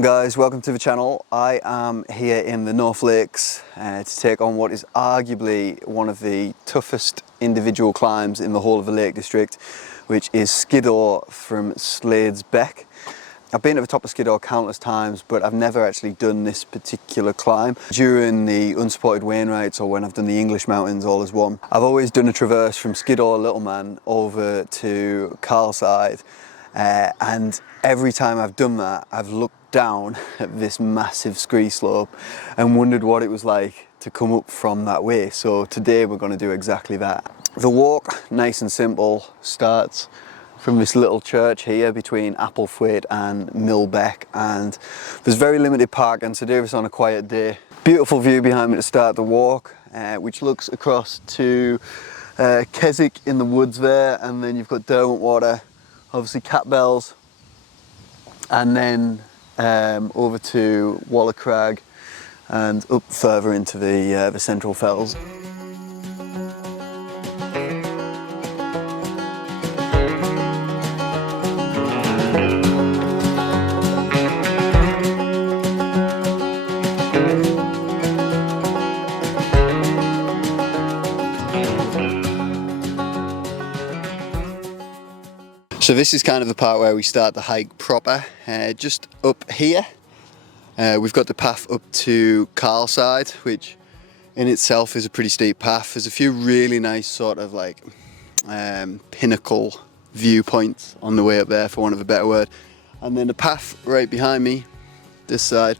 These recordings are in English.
Guys, welcome to the channel. I am here in the North Lakes to take on what is arguably one of the toughest individual climbs in the whole of the Lake District, which is Skiddaw from Slades Beck. I've been at the top of Skiddaw countless times, but I've never actually done this particular climb. During the unsupported Wainwrights or when I've done the English mountains all as one, I've always done a traverse from Skiddaw Little Man over to Carlside, and every time I've done that, I've looked down at this massive scree slope and wondered what it was like to come up from that way. So today we're going to do exactly that. The walk, nice and simple, starts from this little church here between Applethwaite and Millbeck, and there's very limited parking, so do this on a quiet day. Beautiful view behind me to start the walk, which looks across to Keswick in the woods there, and then you've got Derwentwater, obviously Catbells, and then over to Wallercrag and up further into the Central Fells. So this is kind of the part where we start the hike proper. Just up here, we've got the path up to Carlside, which in itself is a pretty steep path. There's a few really nice sort of like pinnacle viewpoints on the way up there, for want of a better word. And then the path right behind me, this side,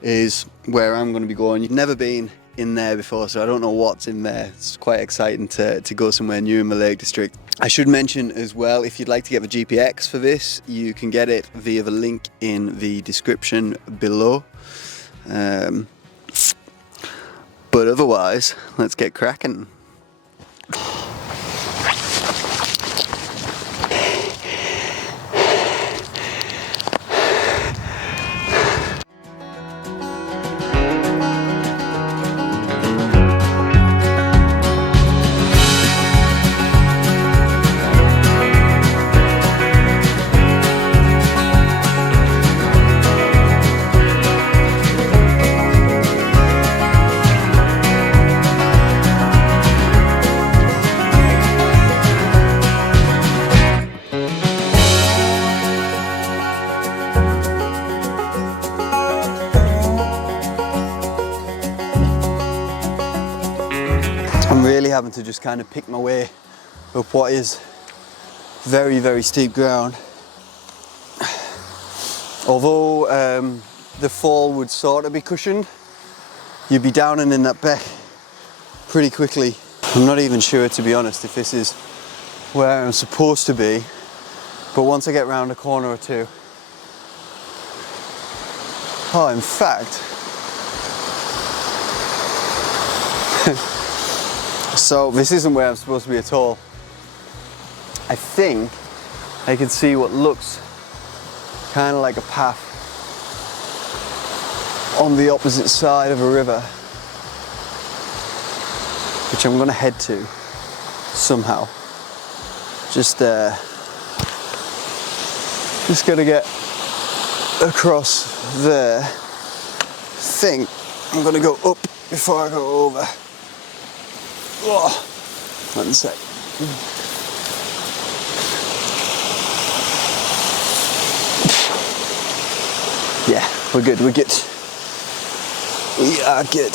is where I'm going to be going. You've never been in there before, so I don't know what's in there. It's quite exciting to go somewhere new in the Lake District. I should mention as well, if you'd like to get the GPX for this, you can get it via the link in the description below. But otherwise, let's get cracking. I'm really having to just kind of pick my way up what is very, very steep ground. Although the fall would sort of be cushioned, you'd be down and in that beck pretty quickly. I'm not even sure, to be honest, if this is where I'm supposed to be, but once I get round a corner or two, in fact, so this isn't where I'm supposed to be at all. I think I can see what looks kind of like a path on the opposite side of a river, which I'm going to head to somehow. Just going to get across there. I think I'm going to go up before I go over. Oh, one sec. Yeah, we're good, we're good. We are good.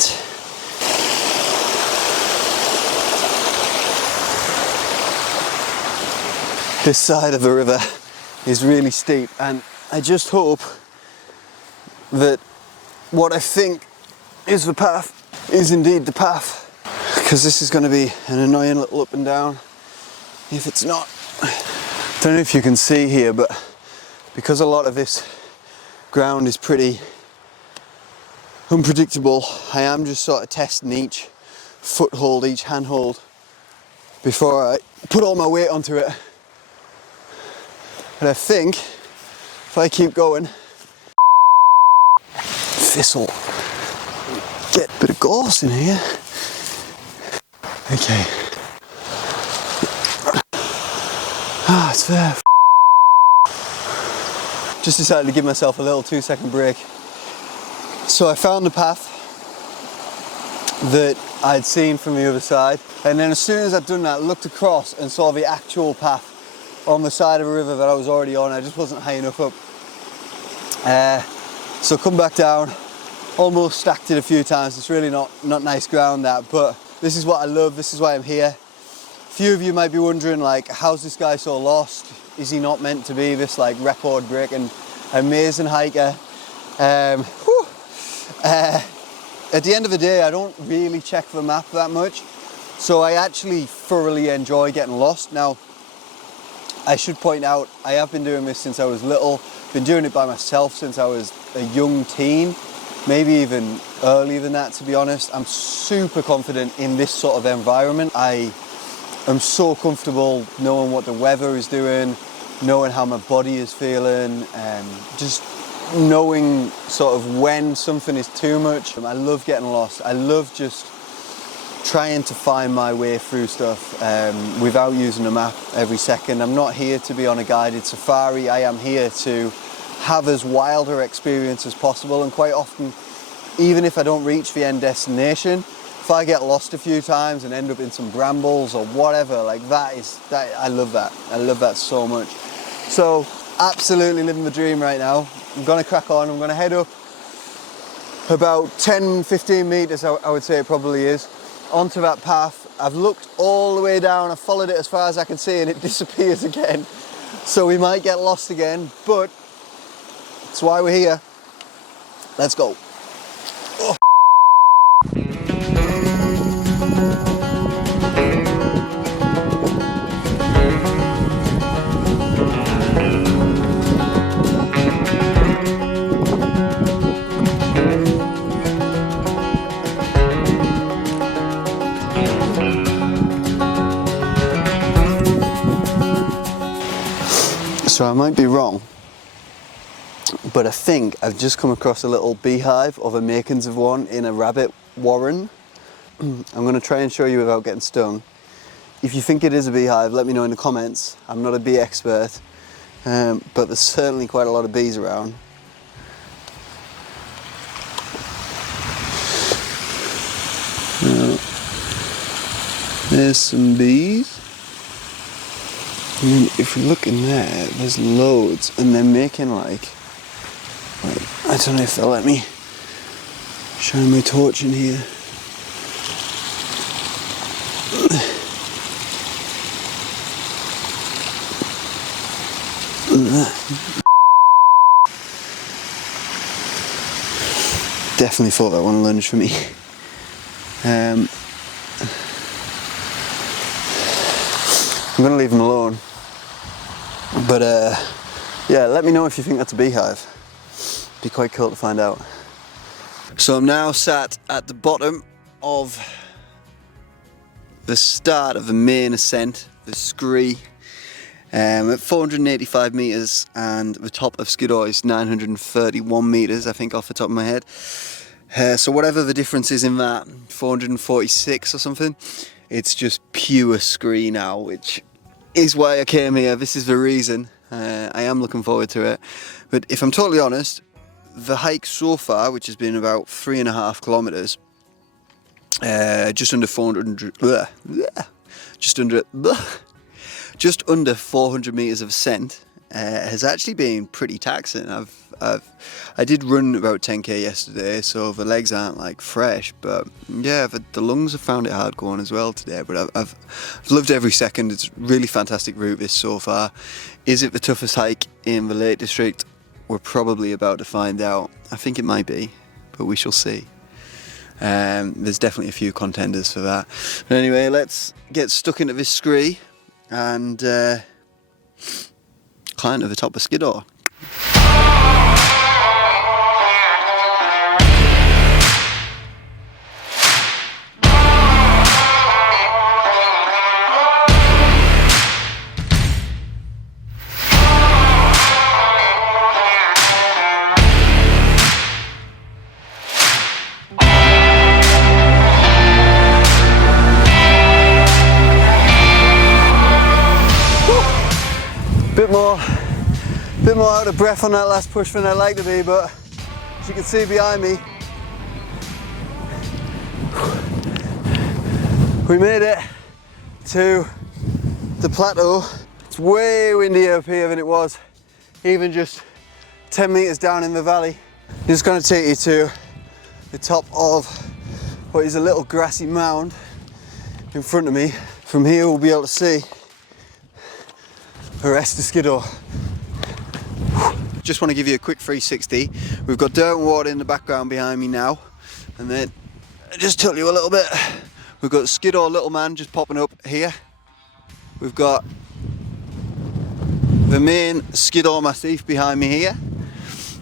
This side of the river is really steep, and I just hope that what I think is the path is indeed the path. Because this is going to be an annoying little up and down if it's not. I don't know if you can see here, but because a lot of this ground is pretty unpredictable, I am just sort of testing each foothold, each handhold before I put all my weight onto it. But I think if I keep going, this'll get a bit of gorse in here. Okay. It's there. just decided to give myself a little 2-second break. So I found the path that I'd seen from the other side, and then as soon as I'd done that, looked across and saw the actual path on the side of a river that I was already on. I just wasn't high enough up. So come back down, almost stacked it a few times. It's really not nice ground, that, but this is what I love, this is why I'm here. A few of you might be wondering, like, how's this guy so lost? Is he not meant to be this like record breaking amazing hiker? At the end of the day, I don't really check the map that much, so I actually thoroughly enjoy getting lost. Now, I should point out, I have been doing this since I was little, been doing it by myself since I was a young teen, maybe even earlier than that, to be honest. I'm super confident in this sort of environment. I am so comfortable knowing what the weather is doing, knowing how my body is feeling, and just knowing sort of when something is too much. I love getting lost. I love just trying to find my way through stuff without using a map every second. I'm not here to be on a guided safari. I am here to have as wilder experience as possible, and quite often, even if I don't reach the end destination, if I get lost a few times and end up in some brambles or whatever, like that, I love that. I love that so much. So absolutely living the dream right now. I'm gonna crack on. I'm gonna head up about 10-15 meters, I would say it probably is, onto that path. I've looked all the way down, I've followed it as far as I can see, and it disappears again. So we might get lost again, but that's why we're here. Let's go. Oh. So I might be wrong, but I think I've just come across a little beehive, or the makings of one, in a rabbit warren. I'm going to try and show you without getting stung. If you think it is a beehive, let me know in the comments. I'm not a bee expert, but there's certainly quite a lot of bees around. Now, there's some bees. And if we look in there, there's loads, and they're making like, wait, I don't know if they'll let me shine my torch in here. Definitely thought that one lunged for me. I'm gonna leave them alone. But yeah, let me know if you think that's a beehive. Be quite cool to find out. So I'm now sat at the bottom of the start of the main ascent, the scree, at 485 metres, and the top of Skiddaw is 931 metres, I think, off the top of my head. So whatever the difference is in that, 446 or something, it's just pure scree now, which is why I came here. This is the reason. I am looking forward to it. But if I'm totally honest, the hike so far, which has been about 3.5 kilometres, just under 400 metres of ascent, has actually been pretty taxing. I did run about 10k yesterday, so the legs aren't like fresh, but yeah, the lungs have found it hard going as well today. But I've loved every second. It's a really fantastic route this so far. Is it the toughest hike in the Lake District? We're probably about to find out. I think it might be, but we shall see. There's definitely a few contenders for that. But anyway, let's get stuck into this scree and climb to the top of Skiddaw. Bit more out of breath on that last push than I'd like to be, but as you can see behind me, we made it to the plateau. It's way windier up here than it was even just 10 meters down in the valley. I'm just going to take you to the top of what is a little grassy mound in front of me. From here we'll be able to see the rest of Skiddaw. Just want to give you a quick 360. We've got dirt and water in the background behind me now, and then just tell you a little bit. We've got Skiddaw Little Man just popping up here. We've got the main Skiddaw Massif behind me here,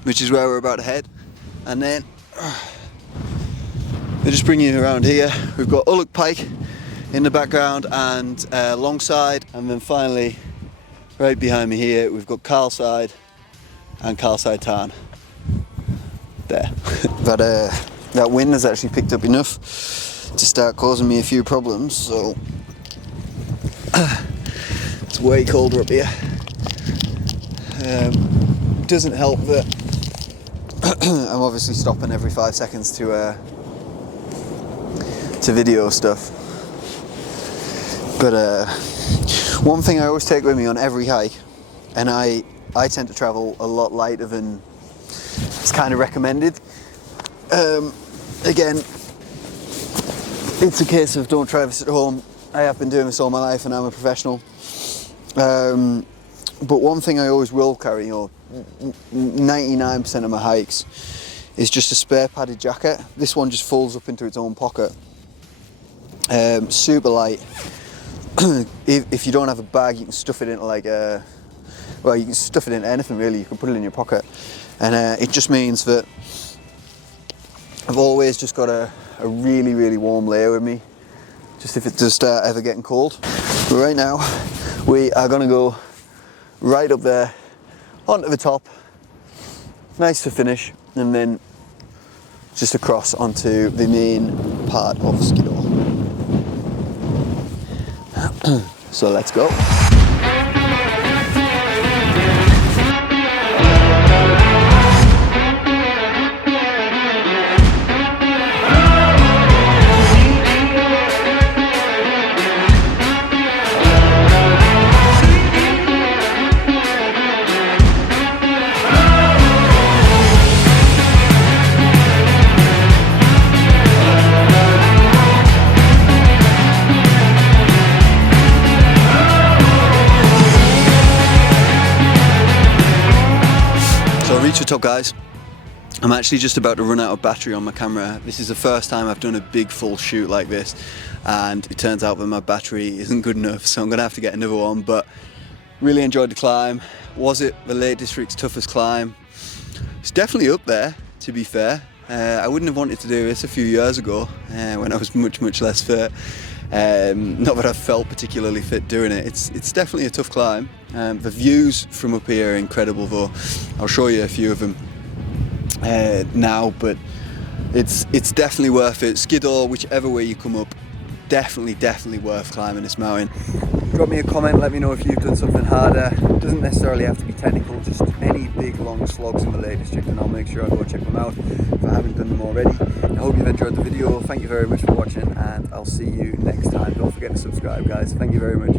which is where we're about to head. And then they just bring you around here. We've got Ulloch Pike in the background and Longside, and then finally right behind me here we've got Carlside and Carlside Tarn. There. But that wind has actually picked up enough to start causing me a few problems, so it's way colder up here. Doesn't help that I'm obviously stopping every 5 seconds to video stuff. But one thing I always take with me on every hike, and I tend to travel a lot lighter than it's kind of recommended. Again, it's a case of don't try this at home. I have been doing this all my life and I'm a professional. But one thing I always will carry, 99% of my hikes, is just a spare padded jacket. This one just folds up into its own pocket. Super light. If you don't have a bag, you can stuff it into like well, you can stuff it into anything really. You can put it in your pocket, and it just means that I've always just got a really, really warm layer with me, just if it does start ever getting cold. But right now, we are gonna go right up there, onto the top, nice to finish, and then just across onto the main part of Skiddaw. So let's go. Reach the top, guys. I'm actually just about to run out of battery on my camera. This is the first time I've done a big full shoot like this, and it turns out that my battery isn't good enough, so I'm gonna have to get another one. But really enjoyed the climb. Was it the Lake District's toughest climb? It's definitely up there, to be fair. I wouldn't have wanted to do this a few years ago when I was much less fit. Not that I felt particularly fit doing it. It's definitely a tough climb. The views from up here are incredible though. I'll show you a few of them now, but it's definitely worth it. Skiddaw, whichever way you come up, definitely worth climbing this mountain. Drop me a comment, let me know if you've done something harder. It doesn't necessarily have to be technical, just any big long slogs in the Lake District, and I'll make sure I go check them out if I haven't done them already. I hope you've enjoyed the video. Thank you very much for watching, and I'll see you next time. Don't forget to subscribe, guys. Thank you very much.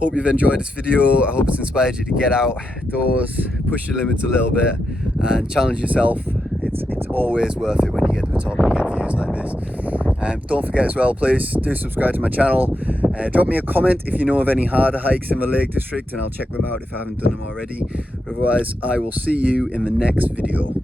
Hope you've enjoyed this video. I hope it's inspired you to get outdoors, push your limits a little bit and challenge yourself. It's always worth it when you get to the top and you get views like this. Don't forget as well, please do subscribe to my channel. Drop me a comment if you know of any harder hikes in the Lake District, and I'll check them out if I haven't done them already. Otherwise, I will see you in the next video.